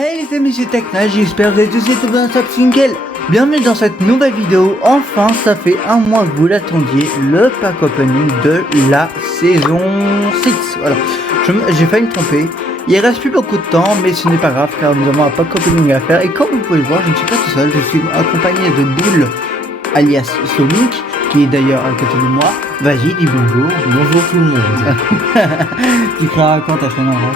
Hey les amis, c'est Tekna, j'espère que vous êtes tous et bien top single. Bienvenue dans cette nouvelle vidéo. Enfin, ça fait un mois que vous l'attendiez, le pack opening de la saison 6. Voilà, j'ai failli me tromper. Il reste plus beaucoup de temps, mais ce n'est pas grave car nous avons un pack opening à faire. Et comme vous pouvez le voir, je ne suis pas tout seul, je suis accompagné de Boule, alias Sonic, qui est d'ailleurs à côté de moi. Vas-y, dis bonjour. Bonjour tout le monde. Tu crois quand ta chaîne en vrai?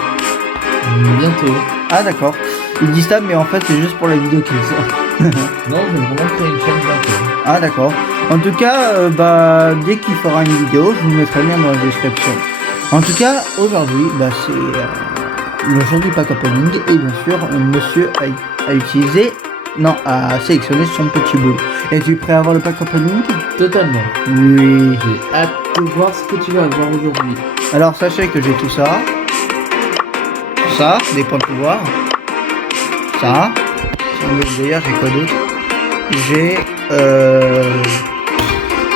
Bientôt. Ah d'accord. Ils disent ça, mais en fait c'est juste pour la vidéo qu'ils sortent. Non, je vais vraiment créer une chaîne bientôt. Ah d'accord. En tout cas, dès qu'il fera une vidéo, je vous mettrai le lien dans la description. En tout cas, aujourd'hui, c'est le jour du pack opening et bien sûr, monsieur a sélectionné son petit boule. Es-tu prêt à avoir le pack opening? Totalement. Oui. J'ai hâte de voir ce que tu vas avoir aujourd'hui. Alors sachez que j'ai tout ça. Ça, des points de pouvoir. Ça. D'ailleurs, j'ai quoi d'autre? J'ai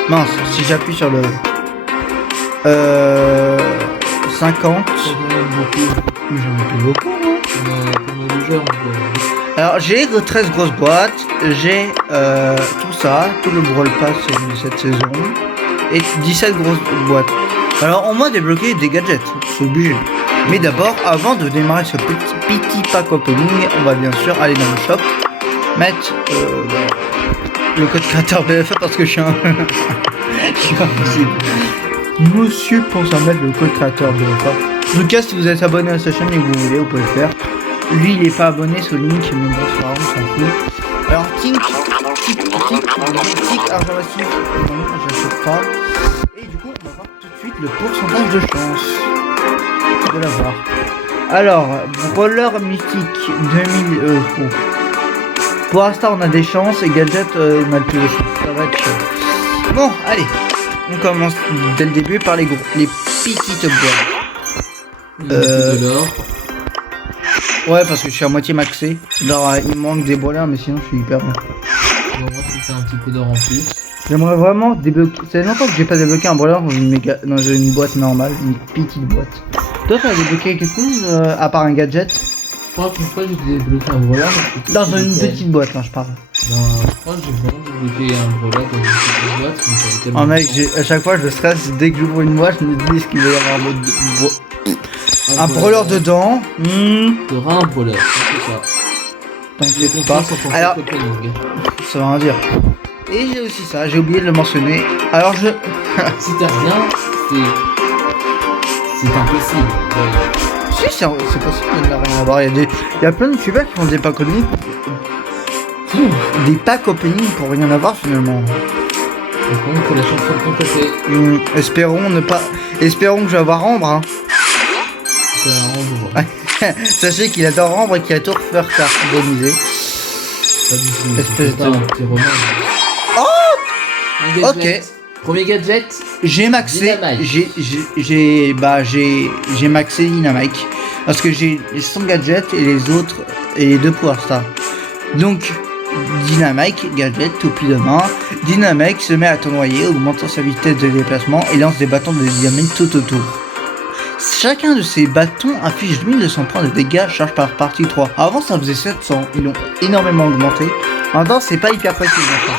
mince, si j'appuie sur le 50. J'en ai plus beaucoup. Alors j'ai 13 grosses boîtes, j'ai tout ça, tout le Brawl Pass de cette saison et 17 grosses boîtes. Alors on m'a débloqué des gadgets, c'est obligé. Mais d'abord, avant de démarrer ce petit pack opening, on va bien sûr aller dans le shop, mettre le code créateur BFA parce que je suis un... je suis impossible. Monsieur pense à mettre le code créateur BFA. En tout cas, si vous êtes abonné à sa chaîne et que vous voulez, vous pouvez le faire. Lui, il est pas abonné sur Link, mais bon, c'est pas grave, on s'en fout. Alors, Tink, argent massif, non, j'achète pas. Et du coup, on va voir tout de suite le pourcentage de chance de l'avoir. Alors, Brawler mythique 2000 euros. Pour l'instant, on a des chances et Gadget, on a plus de chance. Ça va être chaud. Bon, allez, on commence dès le début par les petites boîtes. De l'or. Ouais, parce que je suis à moitié maxé. Genre, il manque des brawlers, mais sinon, je suis hyper bien. Bon, moi, tu fais un petit peu d'or en plus. J'aimerais vraiment débloquer. Ça fait longtemps que j'ai pas débloqué un brawler dans une boîte normale, une petite boîte. Toi, tu as débloqué quelque chose à part un gadget? Je crois qu'une fois j'ai débloqué un brawler. Dans une petite boîte, hein, je parle. Non, je crois que j'ai vraiment débloqué un brawler dans une petite boîte. Mais ça avait tellement Oh mec, de temps. à chaque fois je stresse dès que j'ouvre une boîte, je me dis est-ce qu'il va y avoir un brawler dedans. T'auras un brawler, c'est ça. T'inquiète pas. Alors, ça va rien dire. Et j'ai aussi ça, j'ai oublié de le mentionner. Alors je... Si t'as rien, c'est impossible. Si, c'est possible de rien avoir. Il y a plein de youtubeurs qui font des packs opening. Des packs opening pour rien avoir finalement. Donc on fait la chanson de ton côté. Espérons que je vais avoir Ambre. Hein. C'est un Ambre. Sachez qu'il adore Ambre et qu'il a tout refaire carbonisé. Pas du tout. Espèce de... un petit roman. Oh, ok. Premier gadget. J'ai maxé. J'ai maxé Dynamite. Parce que j'ai son gadget et les autres et les deux Power Stars. Donc Dynamite, gadget, toupie de main. Dynamite se met à tournoyer, augmentant sa vitesse de déplacement et lance des bâtons de dynamite tout autour. Chacun de ces bâtons affiche 1200 points de dégâts charge par partie 3. Avant ça faisait 700, ils l'ont énormément augmenté. Maintenant c'est pas hyper facile maintenant.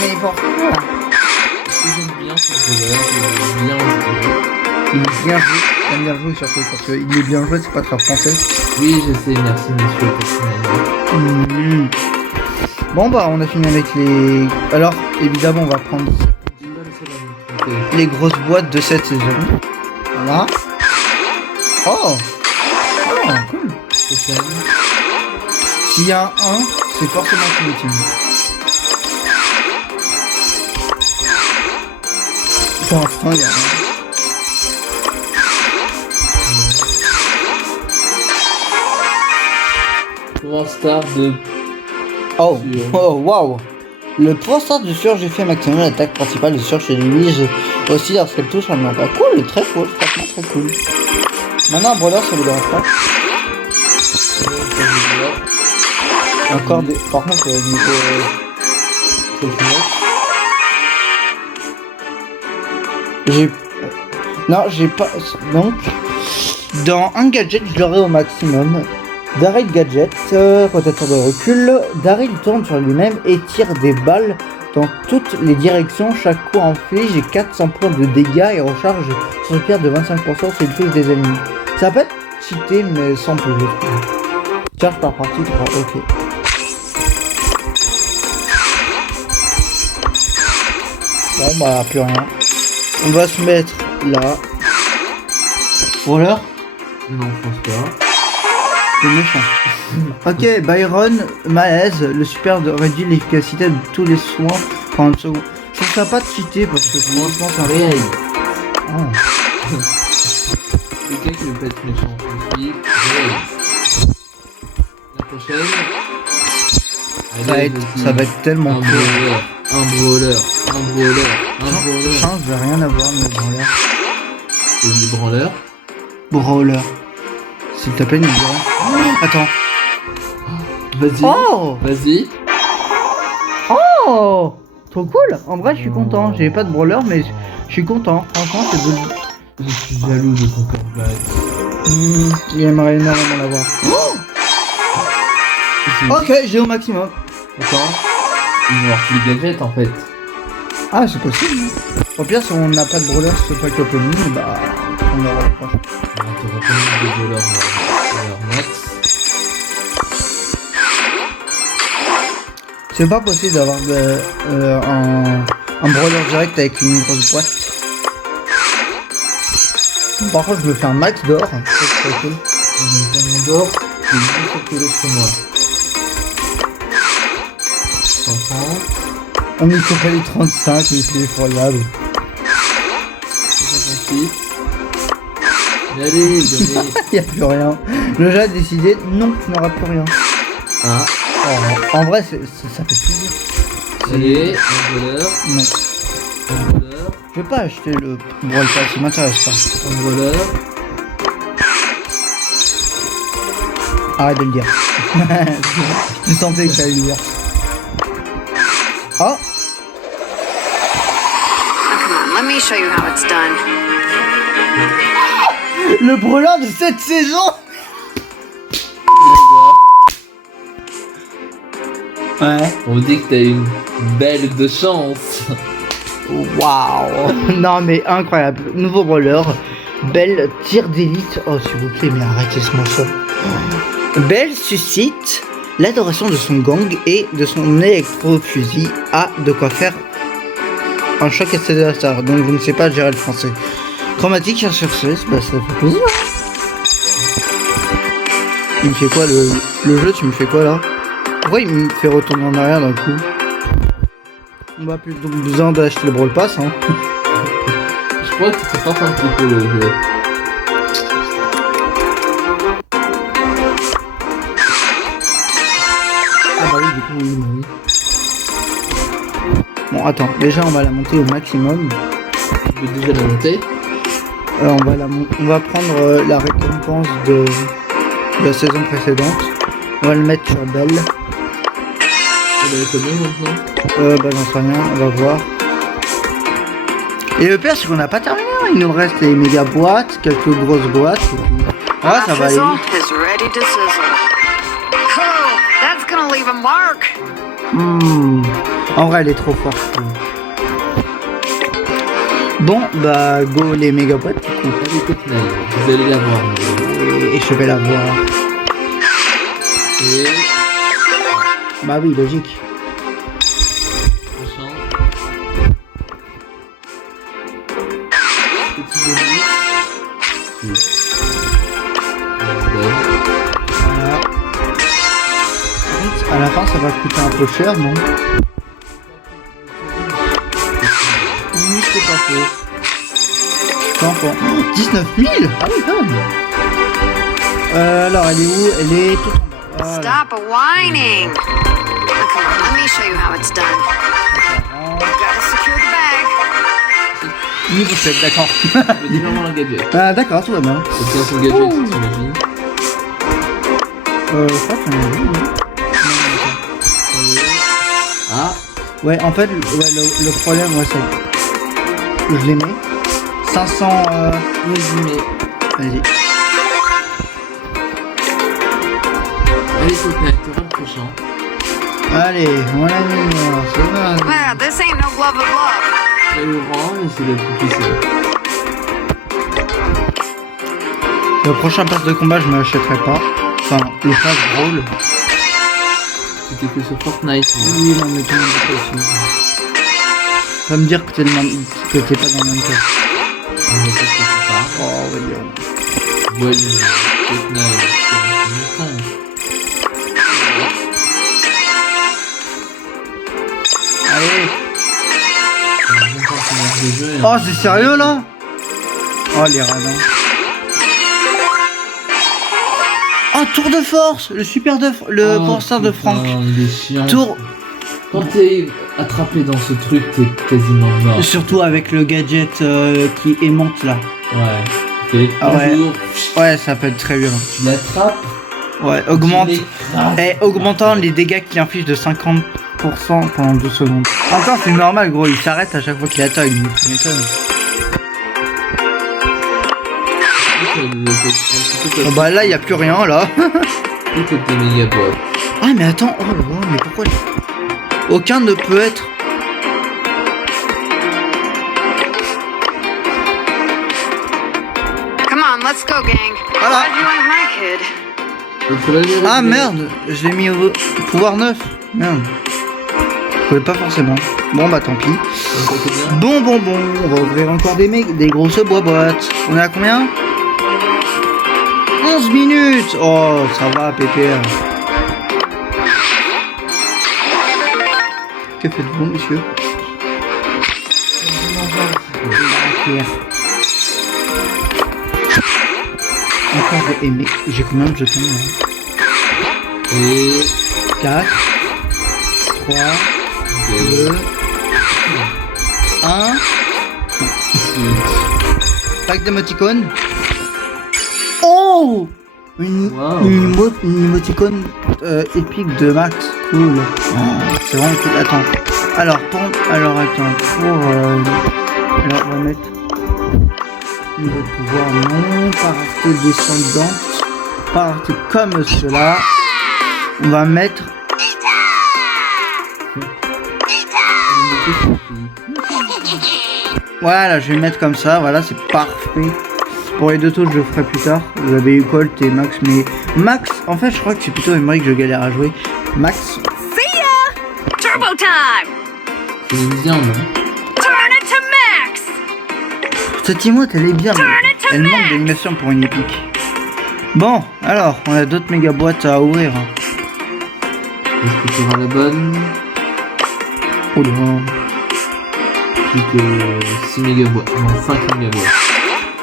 Mais pourquoi? Parce que j'aime bien ce brawler, j'aime bien jouer. Il est bien joué, j'aime bien joué surtout parce qu'il est bien joué, c'est pas très français. Oui, je sais, merci monsieur personnellement. Bon bah on a fini avec les... Alors évidemment on va prendre les grosses boîtes de cette saison. Voilà. Oh, cool. S'il y a un 1, c'est forcément Ultime. Pour l'instant il y a un. Pour star de... Oh, waouh. Le point start du Surge j'ai fait maximum l'attaque principale de Surge chez lui aussi lorsqu'elle touche un pas. Cool, très cool, franchement très cool. Maintenant un brawler ça vous dérange pas. Encore des... Par contre niveau... J'ai... Non, j'ai pas... Donc, dans un gadget, je l'aurai au maximum. Daryl gadget, rotateur de recul. Daryl tourne sur lui-même et tire des balles dans toutes les directions. Chaque coup inflige 400 points de dégâts et recharge son pierre de 25% s'il touche des ennemis. Ça peut être cheaté, mais sans plus. Charge par partie, ok. Bon bah plus rien. On va se mettre là. Roller. Non, je pense pas. C'est méchant. Ok, Byron, malaise, le super réduit l'efficacité de tous les soins pendant une seconde. Je trouve ça pas de cheater parce que franchement c'est un Réel. Oh. Le gars qui veut pas être méchant, je suis réel. La prochaine. Allez, Ça va être tellement un cool. brawler, un brawler, un brawler, un brawler. Change de rien à voir, mais brawler. C'est une branleur. Brawler. S'il te plaît, ne me dis rien. Attends. Vas-y. Oh Vas-y. Oh trop cool. En vrai, je suis content. J'ai pas de brawler, mais je suis content. Franchement, c'est beau. Je suis jaloux de ton comeback. Il aimerait énormément l'avoir. Ok, j'ai au maximum. Attends. Il nous reste les gadgets en fait. Ah, c'est possible. Au pire, si on n'a pas de brawler, si c'est pas que Pokémon, bah, on aura le prochain. On va te reconnaître des voleurs max. C'est pas possible d'avoir un brawler direct avec une grosse boîte. Par contre, je me fais un max d'or. C'est très cool. J'ai un diamant d'or, c'est plus fort que l'autre que moi. 130. On y coupait les 35, mais c'est effroyable. 66. Mais allez, donnez. Y'a plus rien. Le jeu a décidé, non, il n'y aura plus rien. Ah, Oh, en vrai, ça fait plaisir. allez, un voleur, Non, un voleur, je vais pas acheter le Brawl Pass, il m'intéresse pas. un voleur. Arrête de le dire. Je sentais que t'allais le dire. Oh, Now, come on, let me show you how it's done. le brûlant de cette saison. Ouais. On dit que t'as une belle de chance. Waouh. Non mais incroyable. Nouveau brawler. Belle tir d'élite. Oh s'il vous plaît, mais arrêtez ce morceau. Belle suscite l'adoration de son gang et de son électro-fusil a de quoi faire un choc accélérateur. Donc vous ne savez pas gérer le français. Chromatique chercheuse, bah ça fait plaisir. Il me fait quoi le jeu, tu me fais quoi là? Pourquoi il me fait retourner en arrière d'un coup? On va plus donc besoin d'acheter le Brawl Pass hein. Je crois que c'est pas un petit peu le jeu. Ah bah oui, du coup, oui, oui. Bon, attends, déjà on va la monter au maximum. Je vais déjà la monter. On va prendre la récompense de la saison précédente. On va le mettre sur Belle. On va combien maintenant? Bah j'en sais rien, on va voir. Et le pire c'est qu'on n'a pas terminé, hein. Il nous reste les méga boîtes, quelques grosses boîtes. Et puis... Ah ça va aller Fizzle vite. is ready to sizzle. Oh, that's gonna leave a mark. En vrai elle est trop forte. Bon bah go les méga boîtes du coup. Allez, Cotnel, vous allez la voir. Et je vais la voir. Et... Bah oui logique. Prochain. Petit bonus. Oui. Voilà. À la fin ça va coûter un peu cher non? Oui c'est pas faux. Enfant. 19 000. Ah oui quand même. Alors elle est où? Elle est tout en bas. Voilà. Stop whining. Now, come on, let me show you how it's done. Gotta secure the bag. Niveau 7, d'accord. Je vais déjà avoir un gadget. Ah d'accord, tout va bien. Obtient son gadget, t'imagines. Je crois qu'on a vu. Ah, Ouais, en fait, le problème, ouais, c'est... Je les mets. 500. Résumé. Vas-y. Allez, Coquette, tu auras le prochain. Allez, on l'a mis. C'est bon. Well, this ain't no glove of love. C'est le rang, mais c'est le plus puissant. Le prochain pass de combat, je me l'achèterai pas. Enfin, le pass brawl. C'était que sur Fortnite. Oui, non, mais tout le monde fait aussi. Va me dire que t'es pas dans le même cas. On va pas que tu parles. Oh, voyons. Voyons, Fortnite, c'est mon Allez. de jeu. Oh, c'est sérieux là? Oh, les radins. Oh, tour de force. Le super le porteur de Franck. Il est chiant. Tour. Quand t'es attrapé dans ce truc, t'es quasiment mort. Surtout avec le gadget qui aimante là. Ouais. Et Ah ouais. toujours, Ouais, ça peut être très violent. tu l'attrapes. Ouais, augmente. tu l'écrases. Et augmentant les dégâts qu'il inflige de 50% pendant 2 secondes. Encore, c'est normal, gros. Il s'arrête à chaque fois qu'il attaque. Tu m'étonnes. Oh, bah là, il n'y a plus rien là. Tout est des méga boîtes. Ah, mais attends. Oh là là, mais pourquoi aucun ne peut être. Come on, let's go, gang. Voilà. Glad you ain't my kid. Ah merde, je l'ai mis au pouvoir 9. Merde. Je pouvais pas forcément. Bon bah tant pis. Bon, on va ouvrir encore des grosses boîtes. On est à combien? 11 minutes. Oh, ça va, pépère. Que faites-vous, monsieur? Encore des aimés. J'ai combien de jetons là? Et 4, 3, 2, 1. Pack d'émoticônes. Oh, une émoticône épique de Max. Cool. Oh, c'est vraiment cool. Attends. Alors, attends. Alors, on va mettre niveau de pouvoir non. Parité descendante. Parité comme cela. On va mettre. Voilà, je vais mettre comme ça. Voilà, c'est parfait. Pour les deux tours, je le ferai plus tard. Vous avez eu Colt et Max, mais Max, en fait, je crois que c'est plutôt Emery que je galère à jouer. Max. See ya! Turbo time! c'est une viande. Turn it to max! Cette emote, elle est bien, mais elle manque d'animation pour une épique. Bon, alors, on a d'autres méga boîtes à ouvrir. Est-ce que tu auras la bonne? Oh là. Plus que 6 méga boîtes. Non, 5 méga boîtes.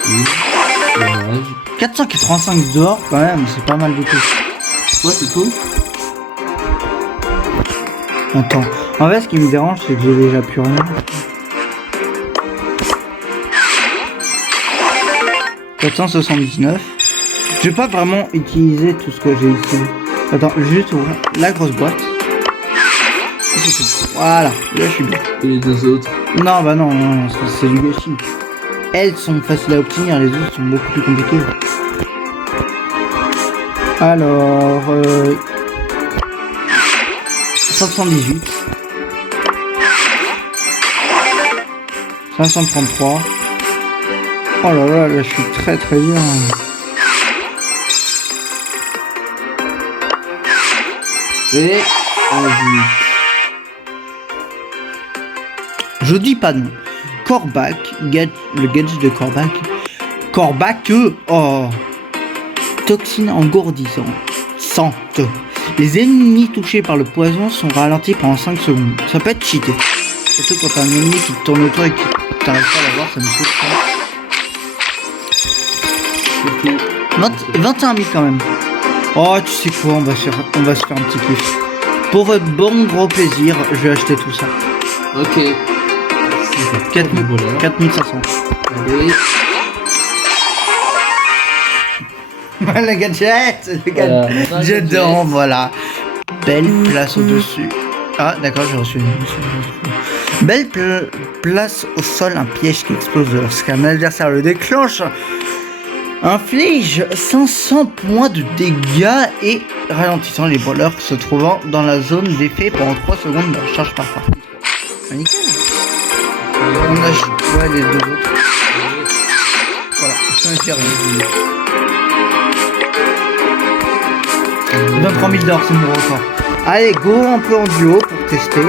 Oui, dommage. 485 dehors, quand même, c'est pas mal du tout. Toi, c'est tout? Attends, en fait, ce qui me dérange, c'est que j'ai déjà plus rien. 479. Je vais pas vraiment utiliser tout ce que j'ai ici. Attends, juste ouvrir la grosse boîte. Et c'est tout. Voilà, là je suis bien. Et les deux autres? Non, bah non, c'est du gâchis. Elles sont faciles à obtenir, les autres sont beaucoup plus compliquées. Alors, 518. 533. Oh là là, là je suis très très bien. Et vas-y. Je dis pas non. Corbac, le gadget de Corbac. Corbac, oh. Toxine engourdissante. Sante. Les ennemis touchés par le poison sont ralentis pendant 5 secondes. Ça peut être cheaté. Surtout quand t'as un ennemi qui te tourne autour et qui t'arrives pas à l'avoir, ça me saoule. 21 000 quand même. Oh, tu sais quoi, on va se faire un petit kiff. Pour votre bon gros plaisir, je vais acheter tout ça. Ok. 4500. Allez. Le gadget, dedans, voilà. Belle place au-dessus. Ah, d'accord, j'ai reçu une. Belle place au sol un piège qui explose lorsqu'un adversaire le déclenche. Inflige 500 points de dégâts et ralentissant les voleurs se trouvant dans la zone d'effet pendant 3 secondes de charge par partie. Ah, nickel. On a ouais, les deux autres. Voilà, ça ne fait rien. 23 000 $, c'est mon record. Allez, go un peu en duo pour tester.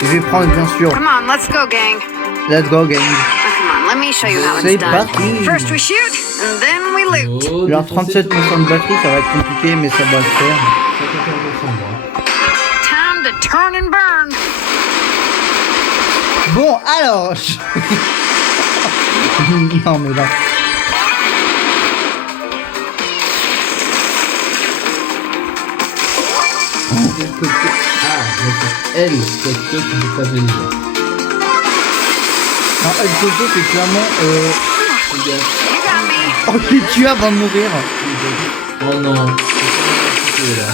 Je vais prendre bien sûr. Come on, let's go, gang. Let's go gang. Come on, let me show you how C'est it's done. parti. First we shoot, and then we loot. Oh, Alors défoncez 37% tout. de batterie, ça va être compliqué, mais ça va le faire. 51% moi. Time to turn and burn. Bon, alors. Non, mais là. Quel côté... Ah, donc elle, cette que tu peux pas venir. Non, El Coco, c'est clairement. Regarde. You got me. Oh, je l'ai tué avant de mourir. Oh non. C'est là.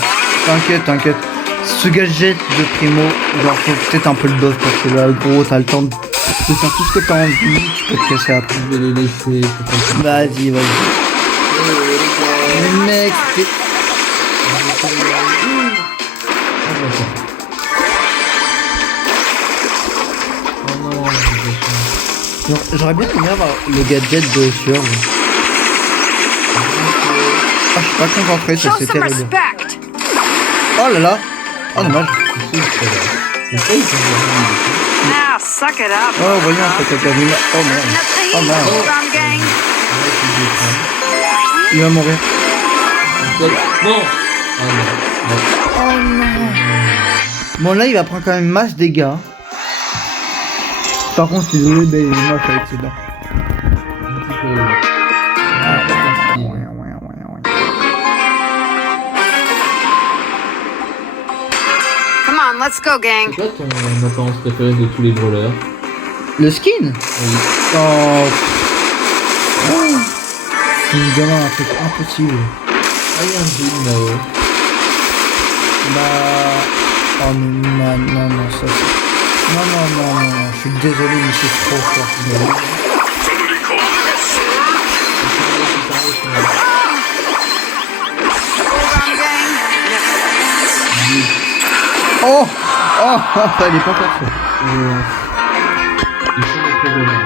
T'inquiète, t'inquiète. Ce gadget de Primo, genre, faut peut-être un peu le buff parce que là, gros, t'as le temps de faire tout ce que t'as envie, tu peux te casser après. Je vais le laisser. Vas-y, vas-y. Mais mec, t'es. Oh non, J'aurais bien aimé avoir le gadget de surge. Ah, je suis pas concentré, ça Show c'est some terrible. respect. Oh là là. Oh dommage. Now, suck it up. Oh voyons, c'est quelqu'un qui meurt. Oh merde. Nothing. Oh merde. Bomb gang. Il va mourir. Non. Oh non. Bon là il va prendre quand même masse dégâts. Par contre je suis désolé, mais il est moche avec ses dents. Come on, let's go, gang. C'est quoi ton apparence préférée de tous les brawlers? Le skin. Oui. Oh. Oh. Il me demande un truc impossible. Ah, il y a un jean là-haut. Bah. Oh non, non, non, ça c'est. Non, non, non, non, non, je suis désolé, mais c'est trop fort. Bomb gang. Oh! Oh! Fallait pas faire ça. Il faut mettre le brawler.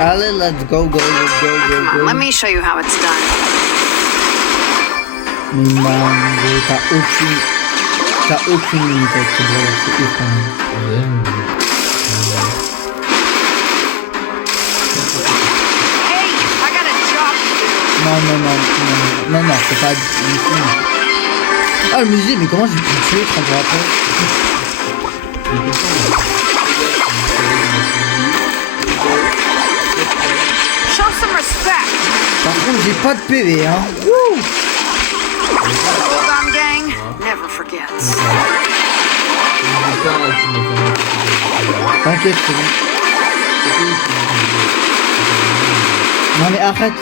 Allez, let's go, go, go, go, Come on, go, let go. me show you how it's done. Mais man, gros, t'as aucune limite avec ce brawler, c'est ouf quand même. Ouais, Hey, I got a job to do. Non, non, non, non, non, non, c'est pas du tout. Ah, le musée, mais comment j'ai pu le tuer 30 ans après? Show some respect. Par contre, j'ai pas de PV, hein. Wouh! Bomb gang never forgets. T'inquiète, c'est bon. Non, mais arrête.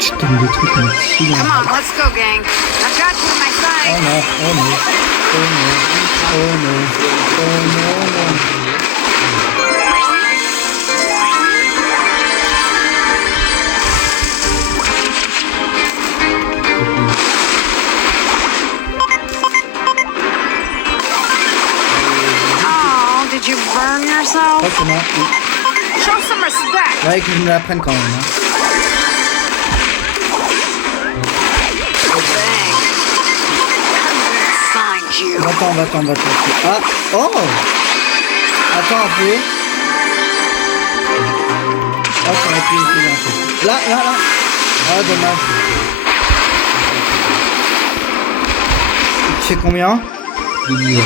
Je tombe des trucs, mais si, Come hein. on, let's go, gang. I've got you in my Oh sight. non, oh non, oh non, oh non, oh non, non. Oh, did you burn yourself? Oh, c'est bon, oui. Show some respect. Ouais, que je me la prenne quand même, hein. Bang. Find you. Va-t'en. Ah, oh! Attends un peu. Ah, ça aurait pu essayer un peu. Là. Ah, dommage. Tu sais combien? Time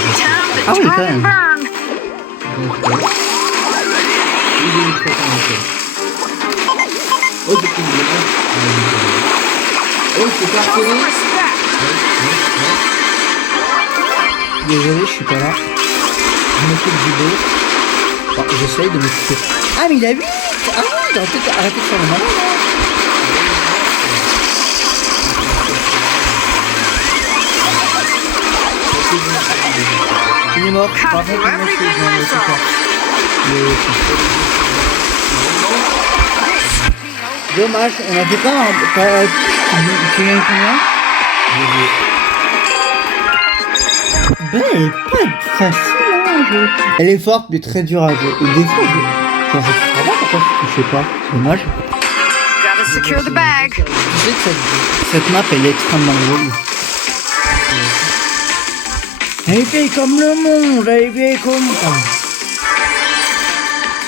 Ah to oui, turn quand and même. burn. Oh, c'est une blague. Oh, c'est Show parti. some respect. Désolé, je suis pas là. Je m'occupe du dos. Enfin, j'essaye de m'occuper. Ah, mais il a 8! Ah oui, il aurait peut-être arrêté de faire le malin, là. Il est mort. Par Can't do contre, il est everything mort, c'est myself. fort. Dommage, on a fait pas un... Tu gagnes combien? Ben, elle est pas facile, hein, Elle est forte, mais très dure à jouer. Et des fois, je comprends pas pourquoi je sais pas. C'est dommage. Gotta secure the bag. Tu sais que cette map, elle est extrêmement jolie. Elle est vieille comme le monde, elle est vieille comme...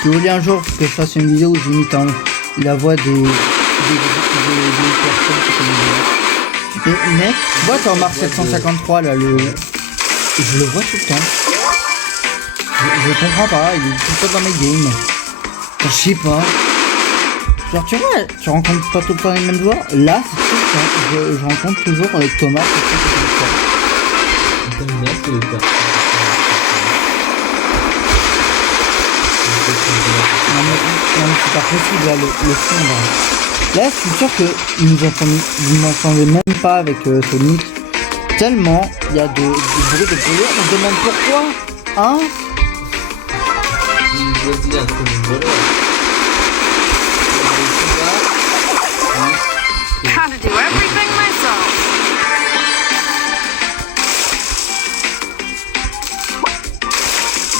Si vous voulez un jour que je fasse une vidéo où j'imite la voix des personnes qui connaissent. Et mec, tu vois quand Mark 753 là, je le vois tout le temps. Je comprends pas, il est tout le temps dans mes games. Je sais pas. Genre tu vois, tu rencontres pas tout le temps les mêmes joueurs. Là, c'est tout le temps. Je rencontre toujours avec Thomas. T'aimes bien ce faire. Non mais c'est pas possible là, le son là. Là je suis sûr que vous m'entendez même pas avec Sonic. Tellement il y a de bruit de brouillard, on se demande pourquoi. Hein? Il choisit un très bon voleur. Gotta do everything myself.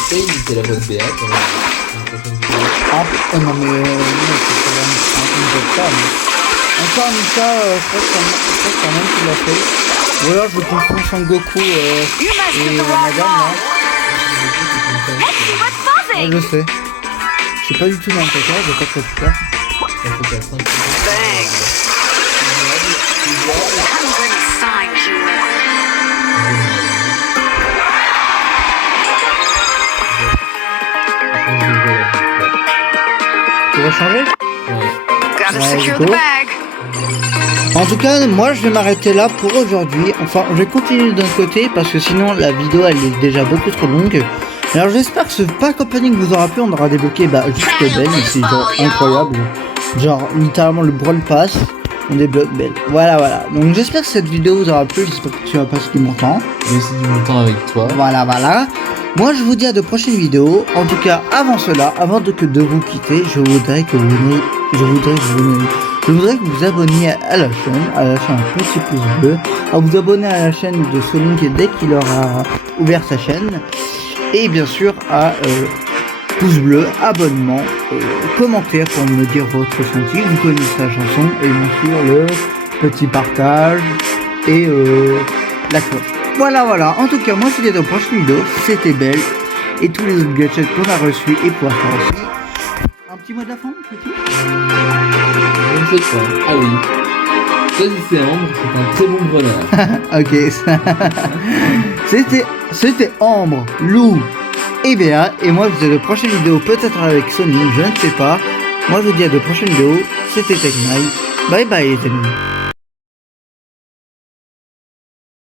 Tu sais imiter la voix de Béat dans la prochaine vidéo. Ah non mais non, c'est pas un peu ça. Encore Anita, je crois que c'est quand même qui l'a fait. Ou alors je confonds Son Goku You messed et with the wrong madame là. wall. Let's see what's Ouais, buzzing. je sais. Je suis pas du tout dans le caca, j'ai pas de caca. Ça fait qu'à 5 Thanks. I'm gonna sign you. Tu vas changer? Gotta Ouais, secure go. the bag. En tout cas, moi je vais m'arrêter là pour aujourd'hui. Enfin, je vais continuer d'un côté parce que sinon la vidéo elle est déjà beaucoup trop longue. Alors j'espère que ce pack opening vous aura plu. On aura débloqué juste Belle, c'est genre incroyable. Genre littéralement le Brawl Pass. On débloque Belle. Voilà. Donc j'espère que cette vidéo vous aura plu. J'espère que tu vas passer du bon temps. J'ai aussi du bon temps avec toi. Voilà. Moi je vous dis à de prochaines vidéos. En tout cas, avant cela, avant de vous quitter, je voudrais que vous vous abonniez à la chaîne, à lâcher un petit pouce bleu, à vous abonner à la chaîne de Sonic dès qu'il aura ouvert sa chaîne, et bien sûr à pouce bleu, abonnement, commentaire pour me dire votre ressenti, vous connaissez la chanson, et bien sûr le petit partage et la cloche. Voilà. En tout cas, moi je vous dis à la prochaine vidéo, c'était Belle, et tous les autres gadgets qu'on a reçus et pour faire aussi. Un petit mot de la fin, petit? Je ne sais pas. Ah oui. Choisissez Ambre, c'est un très bon voleur. Ok, c'était Ambre, Lou et Béa. Et moi je vous dis à de prochaines vidéos, peut-être avec Sony, je ne sais pas. Moi je vous dis à de prochaines vidéos, c'était Tech Night. Bye bye les amis.